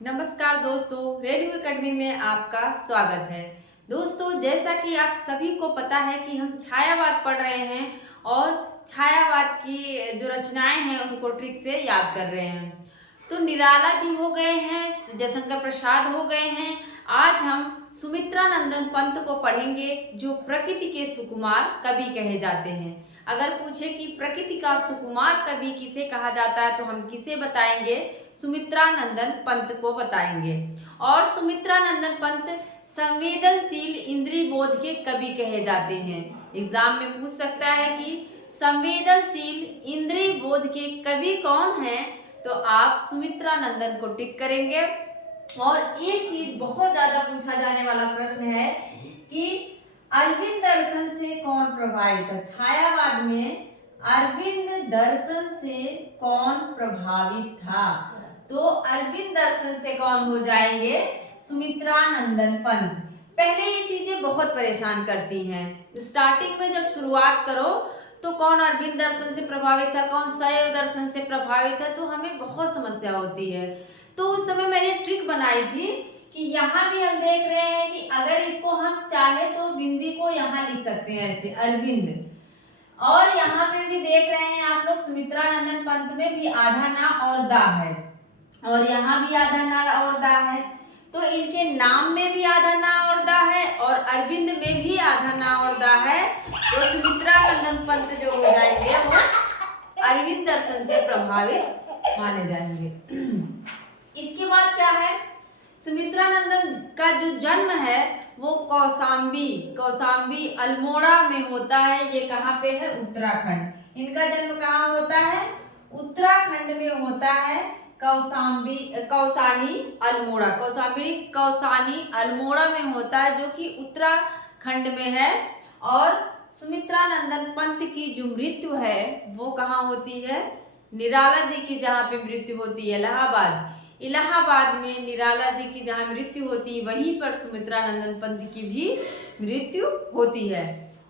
नमस्कार दोस्तों, radio academy में आपका स्वागत है। दोस्तों, जैसा कि आप सभी को पता है कि हम छायावाद पढ़ रहे हैं और छायावाद की जो रचनाएं हैं उनको ट्रिक से याद कर रहे हैं। तो निराला जी हो गए हैं, जयशंकर प्रसाद हो गए हैं। आज हम सुमित्रा नंदन पंत को पढ़ेंगे जो प्रकृति के सुकुमार कवि कहे जाते हैं। अगर पूछे कि प्रकृति का सुकुमार कवि किसे कहा जाता है तो हम किसे बताएंगे? सुमित्रा नंदन पंत को बताएंगे। और सुमित्रा नंदन पंत संवेदनशील इंद्रिय बोध के कवि कहे जाते हैं। एग्जाम में पूछ सकता है कि संवेदनशील इंद्रिय बोध के कवि कौन हैं, तो आप सुमित्रा नंदन को टिक करेंगे। और एक चीज बहुत ज्यादा पूछा जाने वाला प्रश्न है कि अरविंद दर्शन से कौन प्रभावित है? छायावाद में अरविंद दर्शन से कौन प्रभावित था? तो अरविंद दर्शन से कौन हो जाएंगे? सुमित्रा नंदन पंत। पहले ये चीजें बहुत परेशान करती हैं। स्टार्टिंग में जब शुरुआत करो तो कौन अरविंद दर्शन से प्रभावित है, कौन शैव दर्शन से प्रभावित है, तो हमें बहुत समस्या होती है। तो उस समय मैंने ट्रिक बनाई थी कि यहाँ भी हम देख रहे हैं कि अगर इसको हम चाहे तो बिंदी को यहाँ लिख सकते हैं ऐसे अरविंद, और यहाँ पे भी देख रहे हैं आप लोग सुमित्रा नंदन पंत में भी आधा ना और दा है, और यहाँ भी आधा ना और दा है। तो इनके नाम में भी आधा ना और दा है और अरविंद में भी आधा ना और दा है। तो सुमित्रा नंदन पंत जो हो जाएंगे वो अरविंद दर्शन से प्रभावित माने जाएंगे। इसके बाद क्या है? सुमित्रा नंदन का जो जन्म है वो कौशाम्बी अल्मोड़ा में होता है। ये कहाँ पे है? उत्तराखंड। इनका जन्म कहाँ होता है? उत्तराखंड में होता है। कौसानी अल्मोड़ा में होता है, जो कि उत्तराखंड में है। और सुमित्रा नंदन पंत की जो मृत्यु है वो कहाँ होती है? निराला जी की जहाँ पे मृत्यु होती है, इलाहाबाद में निराला जी की जहाँ मृत्यु होती है वहीं पर सुमित्रा नंदन पंत की भी मृत्यु होती है।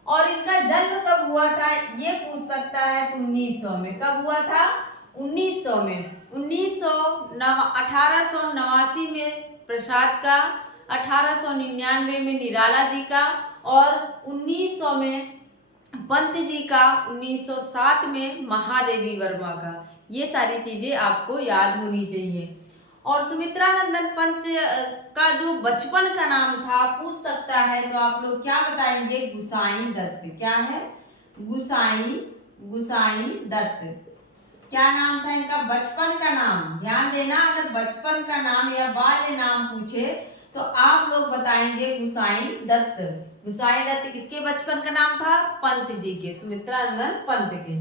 और इनका जन्म कब हुआ था ये पूछ सकता है तो 1900 में। कब हुआ था? 1900 में। 1889 में प्रसाद का, 1899 में निराला जी का और 1900 में पंत जी का, 1907 में महादेवी वर्मा का। ये सारी चीजें आपको याद होनी चाहिए। और सुमित्रा नंदन पंत का जो बचपन का नाम था पूछ सकता है तो आप लोग क्या बताएंगे? गुसाई दत्त। क्या है? गुसाई दत्त। क्या नाम था इनका? बचपन का नाम। ध्यान देना, अगर बचपन का नाम या बाल्य नाम पूछे तो आप लोग बताएंगे गुसाई दत्त। गुसाई दत्त किसके बचपन का नाम था? पंत जी के, सुमित्रा नंदन पंत के।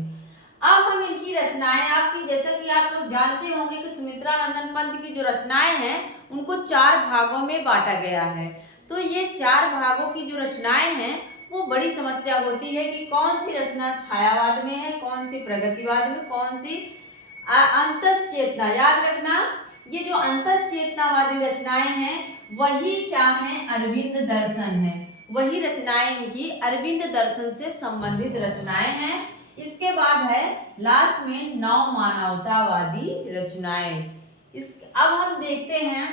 अब हम इनकी रचनाएं, आपकी जैसा कि आप लोग जानते होंगे कि सुमित्रा नंदन पंत की जो रचनाएं हैं उनको 4 भागों में बांटा गया है। तो ये 4 भागों की जो रचनाएं हैं वो बड़ी समस्या होती है कि कौन सी रचना छायावाद में है, कौन सी प्रगतिवाद में, कौन सी अंतःचेतना। याद रखना, ये जो अंतःचेतनावादी रचनाएं हैं वही क्या है? अरविंद दर्शन है। वही रचनाएं इनकी अरविंद दर्शन से संबंधित रचनाएं हैं। इसके बाद है लास्ट में नव मानवतावादी रचनाएं। अब हम देखते हैं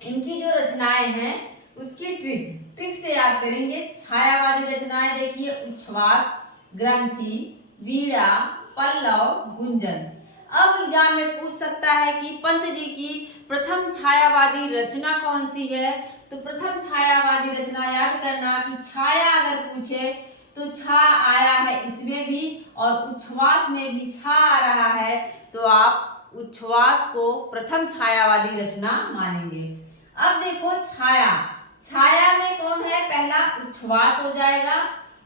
इनकी जो रचनाएं हैं उसकी ट्रिक से याद करेंगे। छायावादी रचनाएं देखिए, उच्छ्वास, ग्रंथि, वीणा, पल्लव, गुंजन। अब एग्जाम में पूछ सकता है कि पंत जी की प्रथम छायावादी रचना कौन सी है? तो प्रथम छायावादी रचना याद करना कि छाया अगर पूछे तो छा आया है इसमें भी, और उच्छ्वास में भी छा आ रहा है, तो आप उच्छ्वास को प्रथम छायावादी रचना मानेंगे। अब देखो छाया में कौन है? पहला उच्छ्वास हो जाएगा।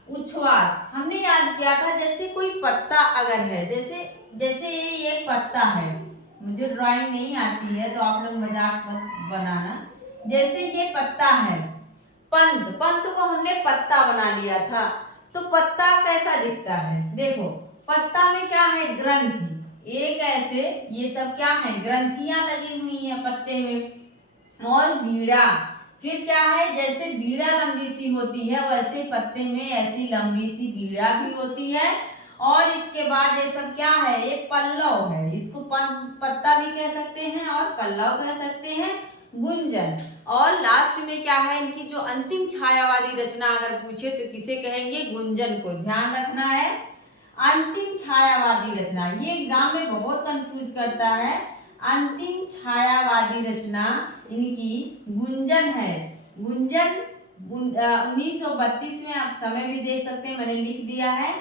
उच्छ्वास हमने याद किया था, जैसे कोई पत्ता अगर है, जैसे ये एक पत्ता है। मुझे ड्राइंग नहीं आती है तो आप लोग मजाक मत बनाना। जैसे ये पत्ता है, पंत को हमने पत्ता बना लिया था, तो पत्ता कैसा दिखता है? देखो, पत्ता में क्या है? ग्रंथि। एक ऐसे ये सब क्या है? ग्रंथियां लगी हुई हैं पत्ते में। और वीणा, फिर क्या है? जैसे वीणा लंबी सी होती है वैसे पत्ते में ऐसी लंबी सी वीणा भी होती है। और इसके बाद ये सब क्या है, ये पल्लव है। इसको पत्ता भी कह सकते हैं और पल्लव कह सकते हैं, गुंजन। और लास्ट में क्या है, इनकी जो अंतिम छायावादी रचना अगर पूछे तो किसे कहेंगे, गुंजन को। ध्यान रखना है, अंतिम छायावादी रचना, ये एग्जाम में बहुत कंफ्यूज करता है। अंतिम छायावादी रचना इनकी गुंजन है। गुंजन 1932 में, आप समय भी देख सकते हैं, मैंने लिख दिया है।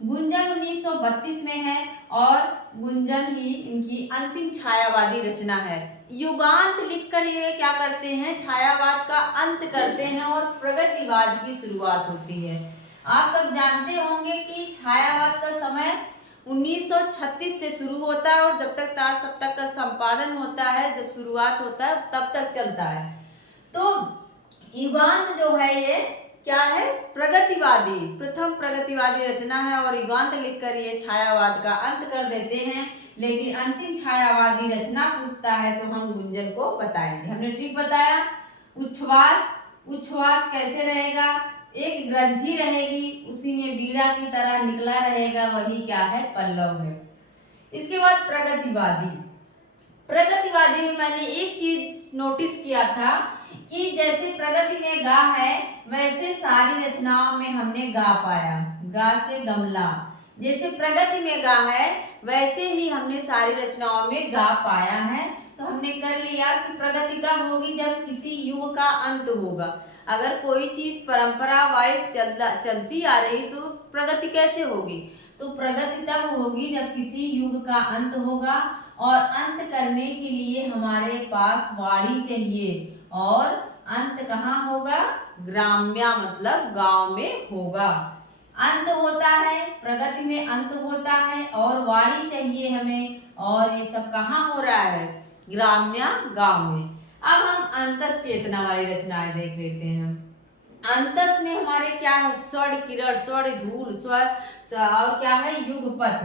गुंजन 1932 में है और गुंजन ही इनकी अंतिम छायावादी रचना है। युगांत लिखकर ये क्या करते हैं, छायावाद का अंत करते हैं और प्रगतिवाद की शुरुआत होती है। आप सब जानते होंगे कि छायावाद का समय 1936 से शुरू होता है और जब तक तार सप्तक का संपादन होता है, जब शुरुआत होता है तब तक चलता है। तो युगांत जो है ये क्या है, प्रगतिवादी, प्रथम प्रगतिवादी रचना है और युगांत लिखकर ये छायावाद का अंत कर देते हैं। लेकिन अंतिम छायावादी रचना पूछता है तो हम गुंजन को बताएंगे। हमने ठीक बताया। उच्छ्वास, उच्छ्वास कैसे रहेगा, एक ग्रंथि रहेगी, उसी में बीड़ा की तरह निकला रहेगा, वही क्या है, पल्लव है। इसके बाद प्रगतिवादी, प्रगतिवादी में मैंने एक चीज नोटिस किया था कि जैसे प्रगति में गा है वैसे सारी रचनाओं में हमने गा पाया, गा से गमला। जैसे प्रगति में गा है वैसे ही हमने सारी रचनाओं में गा पाया है। तो हमने कर लिया कि प्रगति कब होगी, जब किसी युग का अंत होगा। अगर कोई चीज परंपरा वाइज चलती आ रही तो प्रगति कैसे होगी, तो प्रगति तब होगी जब किसी युग का अंत होगा। और अंत करने के लिए हमारे पास वाणी चाहिए और अंत कहाँ होगा, ग्राम्य मतलब गांव में होगा। अंत होता है, प्रगति में अंत होता है और वाणी चाहिए हमें, और ये सब कहाँ हो रहा है, ग्राम्य गांव में। अब हम अंतस चेतना वाली रचनाएं देख लेते हैं। अंतस में हमारे क्या है, स्वर्ण किरण, स्वर्ण धूल, और क्या है, युगपथ।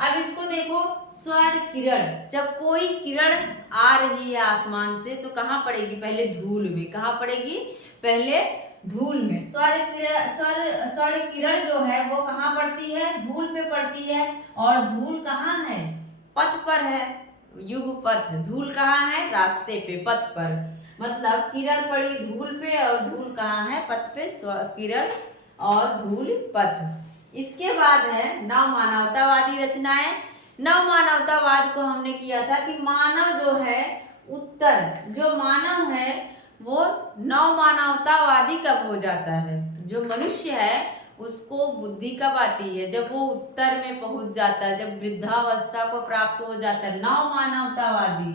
अब इसको देखो, स्वर्ण किरण, जब कोई किरण आ रही है आसमान से तो कहाँ पड़ेगी, पहले धूल में। कहाँ पड़ेगी, पहले धूल में। स्वर्ण किरण जो है वो कहाँ पड़ती है, धूल पे पड़ती है। और धूल कहाँ है, पथ पर है, युगपथ। धूल कहाँ है, रास्ते पे, पथ पर। मतलब किरण पड़ी धूल पे और धूल कहाँ है, पथ पे। किरण और धूल, पथ। इसके बाद है नव मानवतावादी रचनाएं। नव मानवतावाद को हमने किया था कि मानव जो है, उत्तर जो मानव है वो नव मानवतावादी कब हो जाता है, जो मनुष्य है उसको बुद्धि कब आती है, जब वो उत्तर में पहुंच जाता है, जब वृद्धावस्था को प्राप्त हो जाता है। नव मानवतावादी,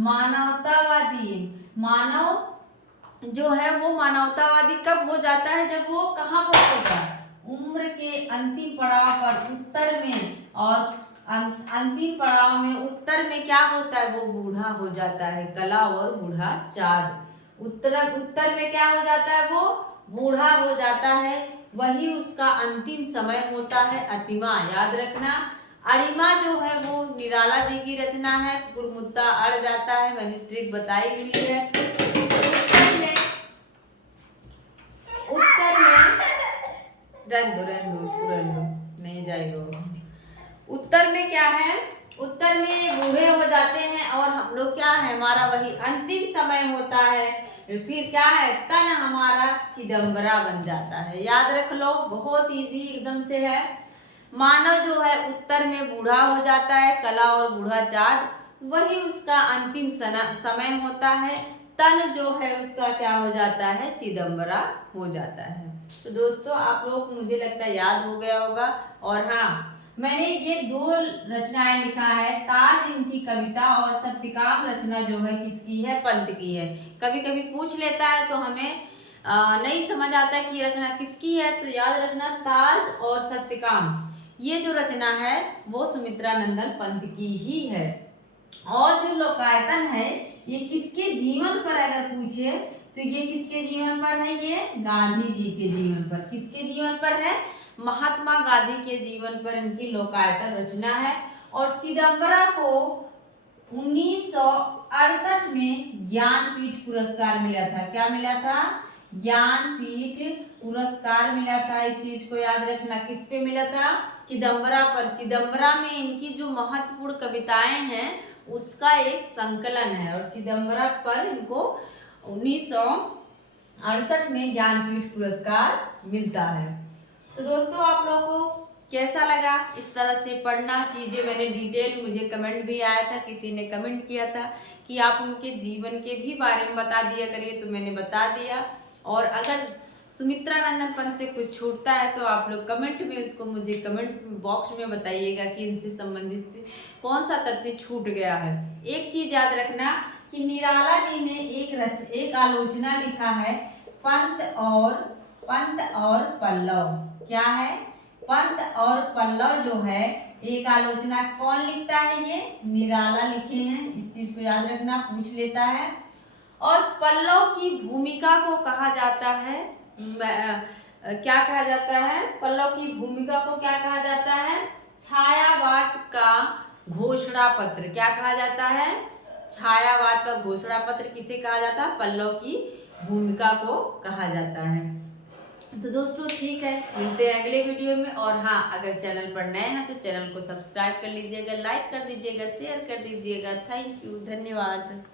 मानवतावादी मानव जो है वो मानवतावादी कब हो जाता है, जब वो कहाँ पर होगा, उम्र के अंतिम पड़ाव पर, उत्तर में। और अंतिम पड़ाव में उत्तर में क्या होता है, वो बूढ़ा हो जाता है। कला और बूढ़ा चाँद। उत्तर में क्या हो जाता है, वो बूढ़ा हो जाता है, वही उसका अंतिम समय होता है। अतिमा याद रखना। अणिमा जो है वो निराला जी की रचना है। गुरमुद्दा अड़ जाता है, मैंने ट्रिक बताई हुई है। उत्तर में रहने दो, नहीं जाएगा। उत्तर में क्या है, उत्तर में बूढ़े हो जाते हैं और हम लोग क्या है, हमारा वही अंतिम समय होता है। फिर क्या है, तन हमारा चिदंबरा बन जाता है। याद रख लो, बहुत इजी एकदम से है। मानव जो है उत्तर में बूढ़ा हो जाता है, कला और बूढ़ा चाँद, वही उसका अंतिम समय होता है। तन जो है उसका क्या हो जाता है, चिदंबरा हो जाता है। तो दोस्तों आप लोग, मुझे लगता है याद हो गया होगा। और हाँ, मैंने ये दो रचनाएं लिखा है, ताज इनकी कविता और सत्यकाम रचना जो है किसकी है, पंत की है। कभी कभी पूछ लेता है तो हमें नहीं समझ आता कि ये रचना किसकी है, तो याद रखना ताज और सत्यकाम, ये जो रचना है वो सुमित्रा नंदन पंत की ही है। और जो लोकायतन है ये किसके जीवन पर अगर पूछे तो ये किसके जीवन पर है, ये गांधी जी के जीवन पर। किसके जीवन पर है, महात्मा गांधी के जीवन पर इनकी लोकायतन रचना है। और चिदंबरा को 1968 में ज्ञानपीठ पुरस्कार मिला था। क्या मिला था, ज्ञानपीठ पुरस्कार मिला था। इस चीज को याद रखना, किस पे मिला था, चिदम्बरा पर। चिदम्बरा में इनकी जो महत्वपूर्ण कविताएं हैं उसका एक संकलन है और चिदम्बरा पर इनको 1968 में ज्ञानपीठ पुरस्कार मिलता है। तो दोस्तों आप लोगों को कैसा लगा इस तरह से पढ़ना? चीज़ें मैंने डिटेल, मुझे कमेंट भी आया था, किसी ने कमेंट किया था कि आप उनके जीवन के भी बारे में बता दिया करिए, तो मैंने बता दिया। और अगर सुमित्रा नंदन पंत से कुछ छूटता है तो आप लोग कमेंट में उसको मुझे कमेंट बॉक्स में बताइएगा कि इनसे संबंधित कौन सा तथ्य छूट गया है। एक चीज़ याद रखना कि निराला जी ने एक आलोचना लिखा है, पंत और पल्लव। क्या है? पंत और पल्लव जो है एक आलोचना कौन लिखता है? ये निराला लिखे हैं। इस चीज को याद रखना, पूछ लेता है। और पल्लव की भूमिका को कहा जाता है, क्या कहा जाता है? पल्लव की भूमिका को क्या कहा जाता है? छायावाद का घोषणा पत्र। क्या कहा जाता है? छायावाद का घोषणा पत्र किसे कहा जाता है? पल्लव की भूमिका को कहा जाता है। तो दोस्तों ठीक है, मिलते हैं अगले वीडियो में। और हाँ, अगर चैनल पर नए हैं तो चैनल को सब्सक्राइब कर लीजिएगा, लाइक कर दीजिएगा, शेयर कर दीजिएगा। थैंक यू, धन्यवाद।